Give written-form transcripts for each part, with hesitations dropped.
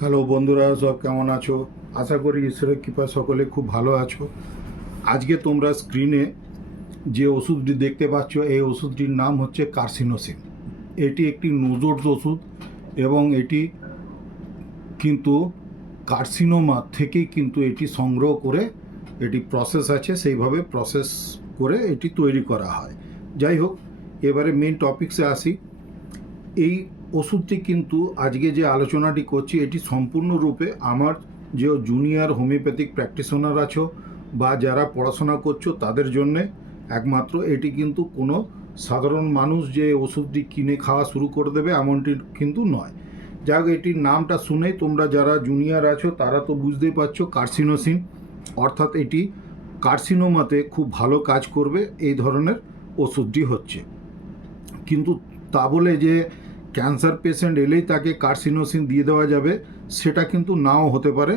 Hello বন্ধুরা, সব কেমন আছো? আশা করি ঈশ্বরের কৃপা সকলে খুব ভালো আছো। আজকে তোমরা স্ক্রিনে যে ওষুধটি দেখতে পাচ্ছ, এই ওষুধটির নাম হচ্ছে কার্সিনোসিন। এটি একটি নোজোডস ওষুধ এবং এটি কিন্তু কার্সিনোমা থেকেই কিন্তু এটি সংগ্রহ করে, এটি প্রসেস আছে, সেইভাবে প্রসেস করে এটি তৈরি করা হয়। যাই হোক, এবারে মেন টপিকসে আসি। এই ওষুধটি কিন্তু আজকে যে আলোচনাটি করছি, এটি সম্পূর্ণরূপে আমার যে জুনিয়র হোমিওপ্যাথিক প্র্যাকটিশনার আছো বা যারা পড়াশোনা করছো তাদের জন্যে একমাত্র। এটি কিন্তু কোনো সাধারণ মানুষ যে ওষুধটি কিনে খাওয়া শুরু করে দেবে এমনটি কিন্তু নয়। যাই হোক, এটির নামটা শুনেই তোমরা যারা জুনিয়র আছো তারা তো বুঝতেই পারছো, কার্সিনোসিন। অর্থাৎ এটি কার্সিনোমাতে খুব ভালো কাজ করবে এই ধরনের ওষুধটি হচ্ছে। কিন্তু তা বলে যে ক্যান্সার পেশেন্ট এলেই তাকে কার্সিনোসিন দিয়ে দেওয়া যাবে সেটা কিন্তু নাও হতে পারে।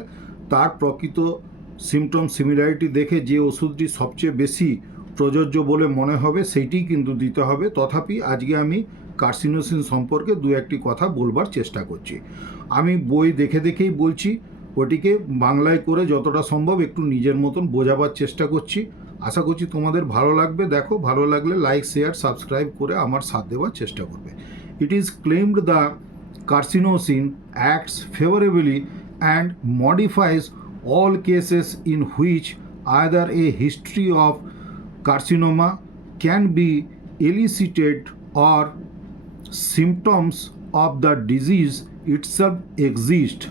তার প্রকৃত সিমটম সিমিলারিটি দেখে যে ওষুধটি সবচেয়ে বেশি প্রযোজ্য বলে মনে হবে সেইটিই কিন্তু দিতে হবে। তথাপি আজকে আমি কার্সিনোসিন সম্পর্কে দু একটি কথা বলবার চেষ্টা করছি। আমি বই দেখে দেখেই বলছি, ওটিকে বাংলায় করে যতটা সম্ভব একটু নিজের মতন বোঝাবার চেষ্টা করছি। আশা করছি তোমাদের ভালো লাগবে। দেখো, ভালো লাগলে লাইক, শেয়ার, সাবস্ক্রাইব করে আমার সাথ দেওয়ার চেষ্টা করবে। It is claimed the carcinosin acts favorably and modifies all cases in which either a history of carcinoma can be elicited or symptoms of the disease itself exist।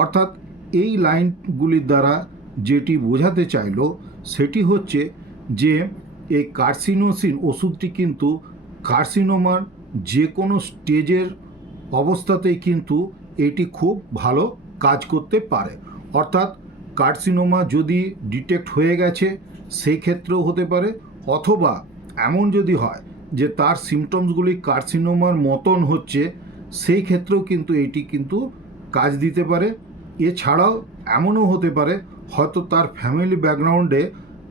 অর্থাৎ এই লাইনগুলির দ্বারা যেটি বোঝাতে চাইলো সেটি হচ্ছে যে এই কার্সিনোসিন ওষুধটি কিন্তু কার্সিনোমার যে কোনো স্টেজের অবস্থাতেই কিন্তু এটি খুব ভালো কাজ করতে পারে। অর্থাৎ কার্সিনোমা যদি ডিটেক্ট হয়ে গেছে সেই ক্ষেত্রেও হতে পারে, অথবা এমন যদি হয় যে তার সিমটমসগুলি কার্সিনোমার মতন হচ্ছে, সেই ক্ষেত্রেও কিন্তু এটি কিন্তু কাজ দিতে পারে। এছাড়াও এমনও হতে পারে হয়তো তার ফ্যামিলি ব্যাকগ্রাউন্ডে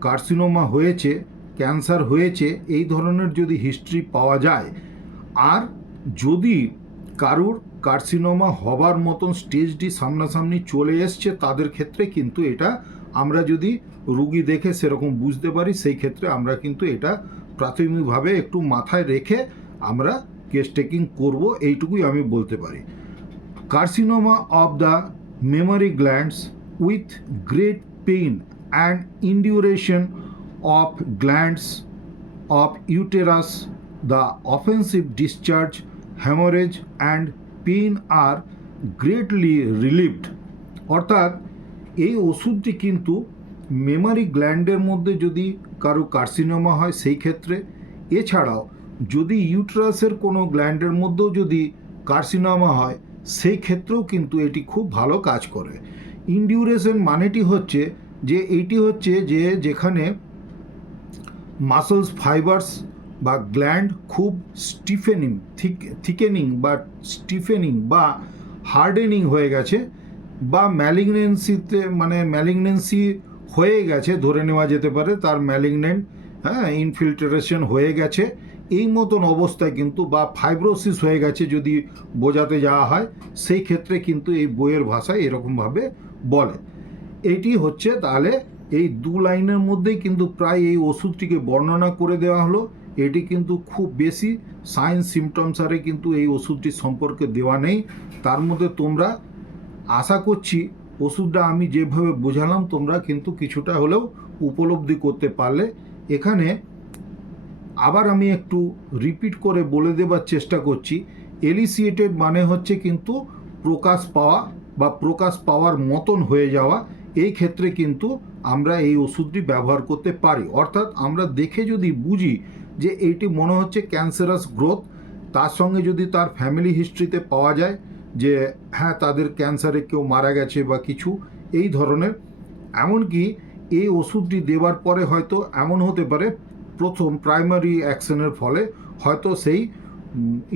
কার্সিনোমা হয়েছে, ক্যান্সার হয়েছে, এই ধরনের যদি হিস্ট্রি পাওয়া যায়, আর যদি কারুর কার্সিনোমা হবার মতন স্টেজটি সামনাসামনি চলে এসছে, তাদের ক্ষেত্রে কিন্তু এটা আমরা যদি রুগী দেখে সেরকম বুঝতে পারি, সেই ক্ষেত্রে আমরা কিন্তু এটা প্রাথমিকভাবে একটু মাথায় রেখে আমরা কেস টেকিং করবো, এইটুকুই আমি বলতে পারি। Carcinoma of the mammary glands with great pain and induration of glands of uterus, the offensive discharge, hemorrhage and pain are greatly relieved। অর্থাৎ এই ওষুধটি কিন্তু মেমারি গ্ল্যান্ডের মধ্যে যদি কারো কার্সিনোমা হয় সেই ক্ষেত্রে, এছাড়াও যদি ইউটেরাসের কোনো গ্ল্যান্ডের মধ্যেও যদি কার্সিনোমা হয় সেই ক্ষেত্রেও কিন্তু এটি খুব ভালো কাজ করে। ইনডিউরেশন মানেটি হচ্ছে যে এইটি হচ্ছে যে যেখানে মাসলস ফাইবার্স বা গ্ল্যান্ড খুব থিকেনিং বা স্টিফেনিং বা হার্ডেনিং হয়ে গেছে, বা ম্যালিগনেন্সি হয়ে গেছে, ধরে নেওয়া যেতে পারে তার ম্যালিগনেন্ট ইনফিল্ট্রেশন হয়ে গেছে, এই মতন অবস্থায় কিন্তু, বা ফাইব্রোসিস হয়ে গেছে যদি বোঝাতে যাওয়া হয়, সেই ক্ষেত্রে কিন্তু এই বইয়ের ভাষায় এরকমভাবে বলে। এইটি হচ্ছে তাহলে এই দু লাইনের মধ্যেই কিন্তু প্রায় এই ওষুধটিকে বর্ণনা করে দেওয়া হলো। এটি কিন্তু খুব বেশি সাইন সিমটমস আরে কিন্তু এই ওষুধটি সম্পর্কে দেওয়া নেই। তার মধ্যে তোমরা আশা করছি ওষুধটা আমি যেভাবে বোঝালাম তোমরা কিন্তু কিছুটা হলেও উপলব্ধি করতে পারলে। এখানে আবার আমি একটু রিপিট করে বলে দেবার চেষ্টা করছি। এলিসিয়েটেড মানে হচ্ছে কিন্তু প্রকাশ পাওয়া বা প্রকাশ পাওয়ার মতন হয়ে যাওয়া। এই ক্ষেত্রে কিন্তু আমরা এই ওষুধটি ব্যবহার করতে পারি। অর্থাৎ আমরা দেখে যদি বুঝি যে এইটি মনে হচ্ছে ক্যান্সারাস গ্রোথ, তার সঙ্গে যদি তার ফ্যামিলি হিস্ট্রিতে পাওয়া যায় যে হ্যাঁ তাদের ক্যান্সারে কেউ মারা গেছে বা কিছু এই ধরনের, এমনকি এই ওষুধটি দেওয়ার পরে হয়তো এমন হতে পারে প্রথম প্রাইমারি অ্যাকশনের ফলে হয়তো সেই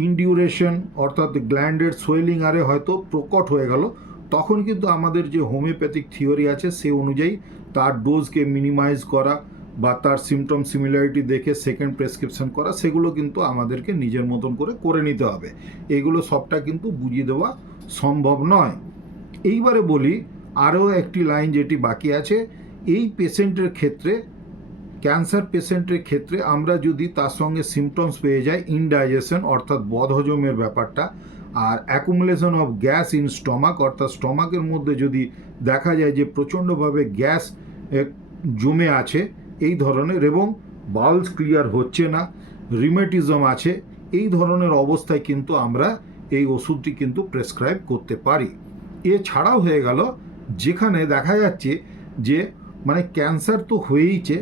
ইনডিউরেশন অর্থাৎ গ্ল্যান্ডের সোয়েলিং আরে হয়তো প্রকট হয়ে গেল, তখন কিন্তু আমাদের যে হোমিওপ্যাথিক থিওরি আছে সে অনুযায়ী তার ডোজকে মিনিমাইজ করা বা তার সিমটম সিমিলারিটি দেখে সেকেন্ড প্রেসক্রিপশন করা, সেগুলো কিন্তু আমাদেরকে নিজের মতন করে করে নিতে হবে। এগুলো সবটা কিন্তু বুঝিয়ে দেওয়া সম্ভব নয়। এইবারে বলি আরও একটি লাইন যেটি বাকি আছে। এই পেশেন্টের ক্ষেত্রে, ক্যান্সার পেশেন্টের ক্ষেত্রে আমরা যদি তার সঙ্গে সিমটমস পেয়ে যাই ইনডাইজেশন অর্থাৎ বদহজমের ব্যাপারটা, আর accumulation of gas in stomach অর্থাৎ স্টমাকের মধ্যে যদি দেখা যায় যে প্রচণ্ডভাবে গ্যাস জমে আছে এই ধরনের, এবং বাউলস ক্লিয়ার হচ্ছে না, রিমেটিজম আছে, এই ধরনের অবস্থায় কিন্তু আমরা এই ওষুধটি কিন্তু প্রেসক্রাইব করতে পারি। এছাড়াও হয়ে গেল যেখানে দেখা যাচ্ছে যে মানে ক্যান্সার তো হয়েইছে,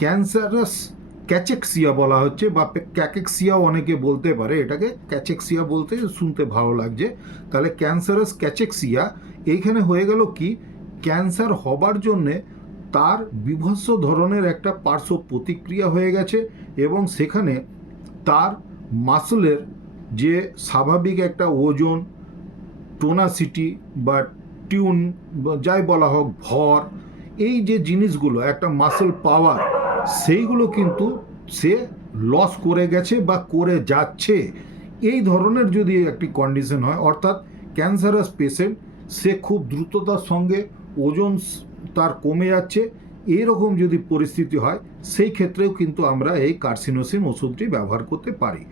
ক্যান্সারাস ক্যাচেক্সিয়া বলা হচ্ছে বা ক্যাকেক্সিয়াও অনেকে বলতে পারে, এটাকে ক্যাচেক্সিয়া বলতে শুনতে ভালো লাগছে। তাহলে ক্যান্সারাস ক্যাচেক্সিয়া এইখানে হয়ে গেল কি, ক্যান্সার হবার জন্যে তার বিভৎস ধরনের একটা পার্শ্ব প্রতিক্রিয়া হয়ে গেছে এবং সেখানে তার মাসলের যে স্বাভাবিক একটা ওজন, টোনাসিটি বা টিউন যাই বলা হোক, ভর, এই যে জিনিসগুলো একটা মাসল পাওয়ার, সেইগুলো কিন্তু সে লস করে গেছে বা করে যাচ্ছে। এই ধরনের যদি একটি কন্ডিশন হয়, অর্থাৎ ক্যান্সারাস পেশেন্ট সে খুব দ্রুততার সঙ্গে ওজন তার কমে যাচ্ছে, এইরকম যদি পরিস্থিতি হয় সেই ক্ষেত্রেও কিন্তু আমরা এই কার্সিনোসিন ওষুধটি ব্যবহার করতে পারি।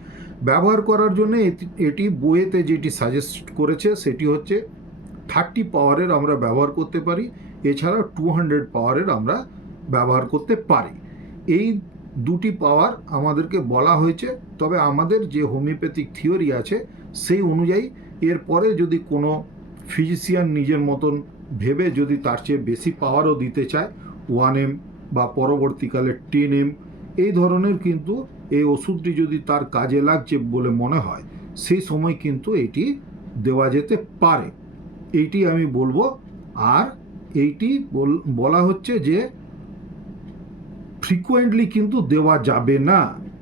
ব্যবহার করার জন্য এটি বইয়েতে যেটি সাজেস্ট করেছে সেটি হচ্ছে 30 পাওয়ারের আমরা ব্যবহার করতে পারি, এছাড়া 200 পাওয়ারের আমরা ব্যবহার করতে পারি। এই দুটি পাওয়ার আমাদেরকে বলা হয়েছে, তবে আমাদের যে হোমিওপ্যাথিক থিওরি আছে সেই অনুযায়ী এরপরে যদি কোনো ফিজিশিয়ান নিজের মতন ভেবে যদি তার চেয়ে বেশি পাওয়ারও দিতে চায়, 1M বা পরবর্তীকালে 10M, এই ধরনের কিন্তু এই ওষুধটি যদি তার কাজে লাগছে বলে মনে হয় সেই সময় কিন্তু এটি দেওয়া যেতে পারে, এইটি আমি বলবো। আর এইটি বলা হচ্ছে যে ফ্রিকোয়েন্টলি কিন্তু দেওয়া যাবে না,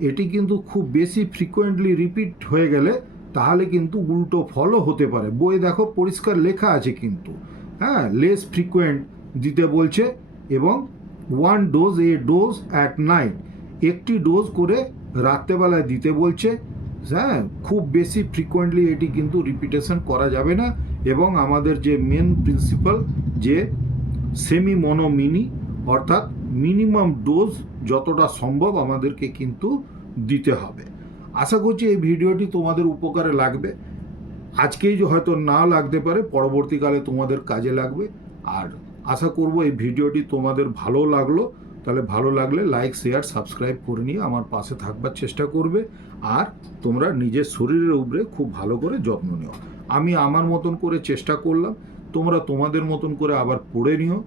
এটি কিন্তু খুব বেশি ফ্রিকোয়েন্টলি রিপিট হয়ে গেলে তাহলে কিন্তু উল্টো ফলও হতে পারে। বইয়ে দেখো পরিষ্কার লেখা আছে কিন্তু, হ্যাঁ, লেস ফ্রিকোয়েন্ট দিতে বলছে এবং 1 dose A dose at night, একটি ডোজ করে রাত্রেবেলায় দিতে বলছে। হ্যাঁ, খুব বেশি ফ্রিকোয়েন্টলি এটি কিন্তু রিপিটেশন করা যাবে না, এবং আমাদের যে মেন প্রিন্সিপাল যে সেমি মনোমিনি অর্থাৎ মিনিমাম ডোজ যতটা সম্ভব আমাদেরকে কিন্তু দিতে হবে। আশা করছি এই ভিডিওটি তোমাদের উপকারে লাগবে, আজকেই হয়তো না লাগতে পারে, পরবর্তীকালে তোমাদের কাজে লাগবে। আর আশা করব এই ভিডিওটি তোমাদের ভালো লাগলো, তাহলে ভালো লাগলে লাইক, শেয়ার, সাবস্ক্রাইব করে নিয়ে আমার পাশে থাকবার চেষ্টা করবে। আর তোমরা নিজের শরীরের উপরে খুব ভালো করে যত্ন নিও। আমি আমার মতন করে চেষ্টা করলাম, তোমরা তোমাদের মতন করে আবার পড়ে নিও।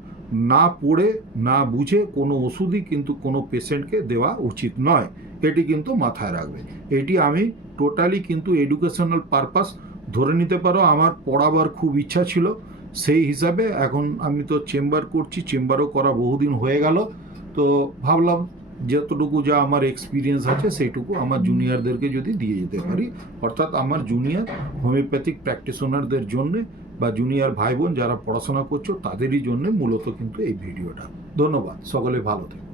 না পড়ে না বুঝে কোনো ওষুধই কিন্তু কোনো পেশেন্টকে দেওয়া উচিত নয়, এটি কিন্তু মাথায় রাখবে। এটি আমি টোটালি কিন্তু এডুকেশনাল পারপাস ধরে নিতে পারো। আমার পড়াবার খুব ইচ্ছা ছিল, সেই হিসাবে এখন আমি তো চেম্বার করছি, চেম্বারও করা বহুদিন হয়ে গেল, তো ভাবলাম যতটুকু যা আমার এক্সপিরিয়েন্স আছে সেইটুকু আমার জুনিয়রদেরকে যদি দিয়ে যেতে পারি, অর্থাৎ আমার জুনিয়র হোমিওপ্যাথিক প্র্যাকটিশনারদের জন্যে বা জুনিয়র ভাই বোন যারা পড়াশোনা করছো তাদেরই জন্য মূলত কিন্তু এই ভিডিওটা। ধন্যবাদ, সকলে ভালো থেকো।